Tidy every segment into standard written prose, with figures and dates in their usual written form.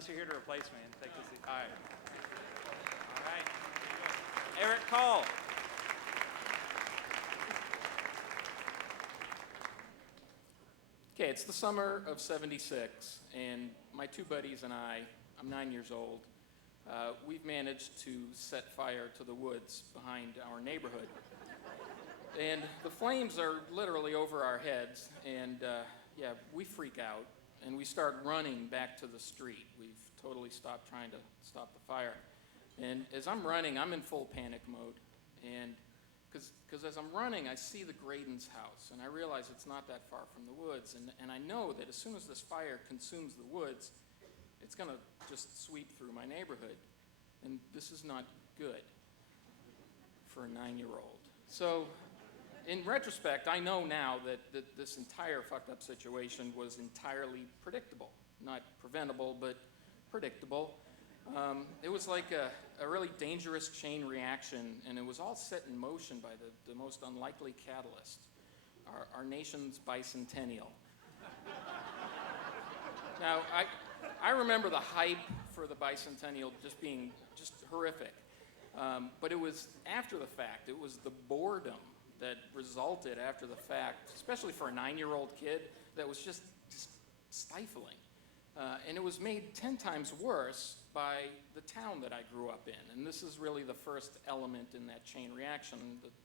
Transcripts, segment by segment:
unless you're here to replace me and take the seat. All right. All right. Eric Call. Okay, it's the summer of '76, and my two buddies and I'm 9 years old, we've managed to set fire to the woods behind our neighborhood. And the flames are literally over our heads, and we freak out, and we start running back to the street. We've totally stopped trying to stop the fire. And as I'm running, I'm in full panic mode, and because as I'm running, I see the Graydon's house, and I realize it's not that far from the woods, and I know that as soon as this fire consumes the woods, it's going to just sweep through my neighborhood, and this is not good for a 9-year-old. So, in retrospect, I know now that this entire fucked up situation was entirely predictable. Not preventable, but predictable. It was like a really dangerous chain reaction, and it was all set in motion by the most unlikely catalyst, our nation's bicentennial. Now, I remember the hype for the bicentennial just being just horrific, but it was after the fact. It was the boredom that resulted after the fact, especially for a 9-year-old kid, that was just stifling. And it was made 10 times worse by the town that I grew up in. And this is really the first element in that chain reaction,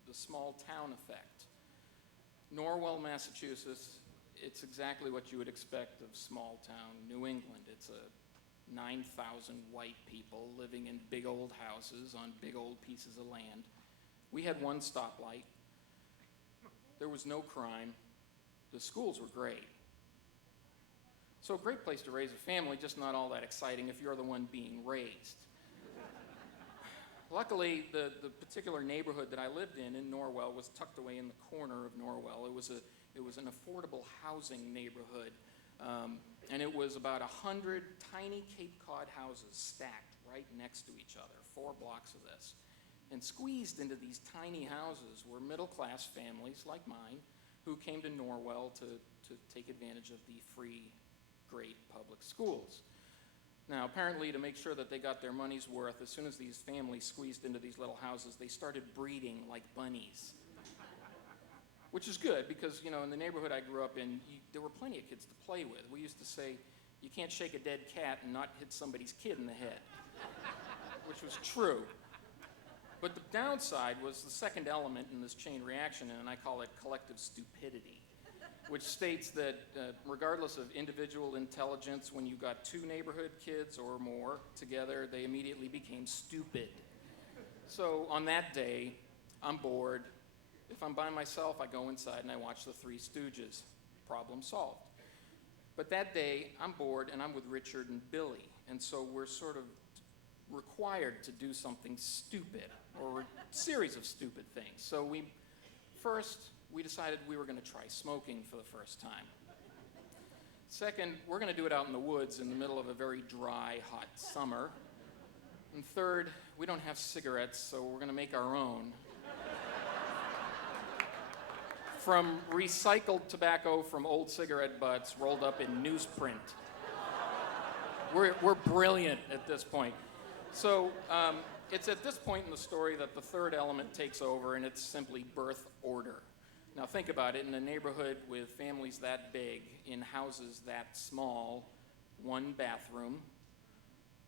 the small town effect. Norwell, Massachusetts, it's exactly what you would expect of small town New England. It's 9,000 white people living in big old houses on big old pieces of land. We had one stoplight. There was no crime. The schools were great. So a great place to raise a family, just not all that exciting if you're the one being raised. Luckily, the particular neighborhood that I lived in Norwell, was tucked away in the corner of Norwell. It was an affordable housing neighborhood, and it was about 100 tiny Cape Cod houses stacked right next to each other, 4 blocks of this. And squeezed into these tiny houses were middle-class families like mine who came to Norwell to take advantage of the free, great public schools. Now, apparently, to make sure that they got their money's worth, as soon as these families squeezed into these little houses, they started breeding like bunnies. Which is good because, in the neighborhood I grew up in, there were plenty of kids to play with. We used to say, you can't shake a dead cat and not hit somebody's kid in the head, which was true. But the downside was the second element in this chain reaction, and I call it collective stupidity, which states that regardless of individual intelligence, when you got 2 neighborhood kids or more together, they immediately became stupid. So on that day, I'm bored. If I'm by myself, I go inside and I watch the Three Stooges. Problem solved. But that day, I'm bored and I'm with Richard and Billy, and so we're sort of required to do something stupid, or a series of stupid things. So we decided we were going to try smoking for the first time. Second, we're going to do it out in the woods in the middle of a very dry, hot summer. And third, we don't have cigarettes, so we're going to make our own. From recycled tobacco from old cigarette butts rolled up in newsprint. We're brilliant at this point. So it's at this point in the story that the third element takes over, and it's simply birth order. Now think about it, in a neighborhood with families that big, in houses that small, 1 bathroom,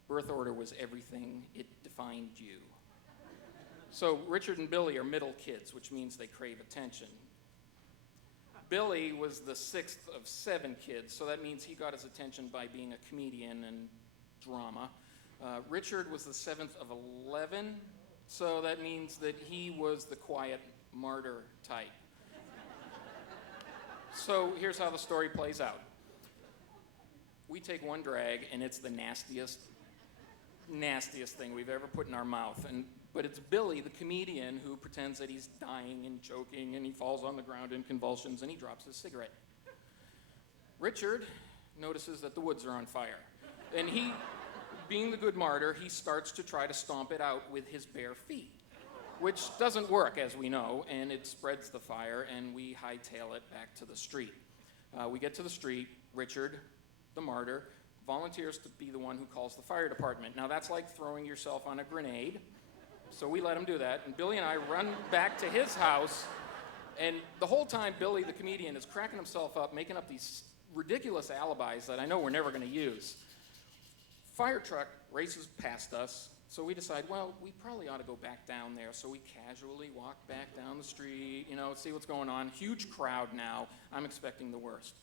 birth order was everything. It defined you. So Richard and Billy are middle kids, which means they crave attention. Billy was the 6th of 7 kids, so that means he got his attention by being a comedian and drama. Richard was the 7th of 11, so that means that he was the quiet martyr type. So here's how the story plays out. We take one drag, and it's the nastiest thing we've ever put in our mouth. But it's Billy, the comedian, who pretends that he's dying and choking, and he falls on the ground in convulsions, and he drops his cigarette. Richard notices that the woods are on fire, and he, being the good martyr, he starts to try to stomp it out with his bare feet, which doesn't work, as we know, and it spreads the fire, and we hightail it back to the street. We get to the street. Richard, the martyr, volunteers to be the one who calls the fire department. Now, that's like throwing yourself on a grenade. So we let him do that. And Billy and I run back to his house. And the whole time, Billy, the comedian, is cracking himself up, making up these ridiculous alibis that I know we're never going to use. Fire truck races past us. So we decide, well, we probably ought to go back down there. So we casually walk back down the street, see what's going on. Huge crowd now. I'm expecting the worst.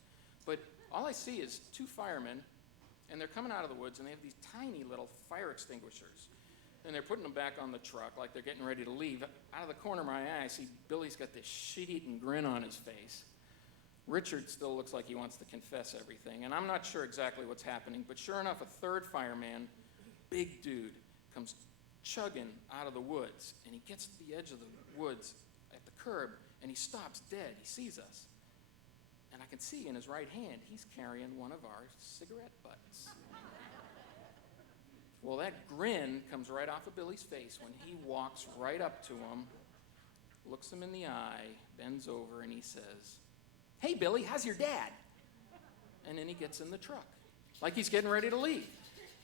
But all I see is two firemen, and they're coming out of the woods, and they have these tiny little fire extinguishers. And they're putting them back on the truck like they're getting ready to leave. Out of the corner of my eye, I see Billy's got this shit-eating grin on his face. Richard still looks like he wants to confess everything, and I'm not sure exactly what's happening, but sure enough, a third fireman, big dude, comes chugging out of the woods, and he gets to the edge of the woods at the curb, and he stops dead. He sees us. And I can see in his right hand, he's carrying one of our cigarette butts. Well, that grin comes right off of Billy's face when he walks right up to him, looks him in the eye, bends over, and he says, "Hey, Billy, how's your dad?" And then he gets in the truck, like he's getting ready to leave.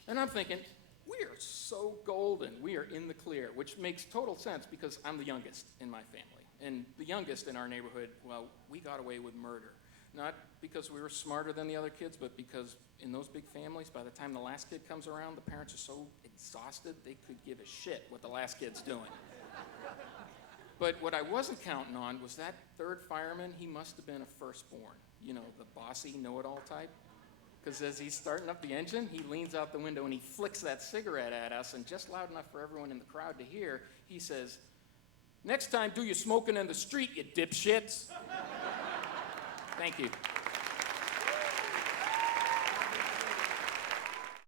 And I'm thinking, we are so golden. We are in the clear, which makes total sense because I'm the youngest in my family. And the youngest in our neighborhood, well, we got away with murder. Not because we were smarter than the other kids, but because in those big families, by the time the last kid comes around, the parents are so exhausted they could give a shit what the last kid's doing. But what I wasn't counting on was that third fireman, he must have been a firstborn. The bossy know-it-all type. Because as he's starting up the engine, he leans out the window and he flicks that cigarette at us, and just loud enough for everyone in the crowd to hear, he says, "Next time, do your smoking in the street, you dipshits." Thank you.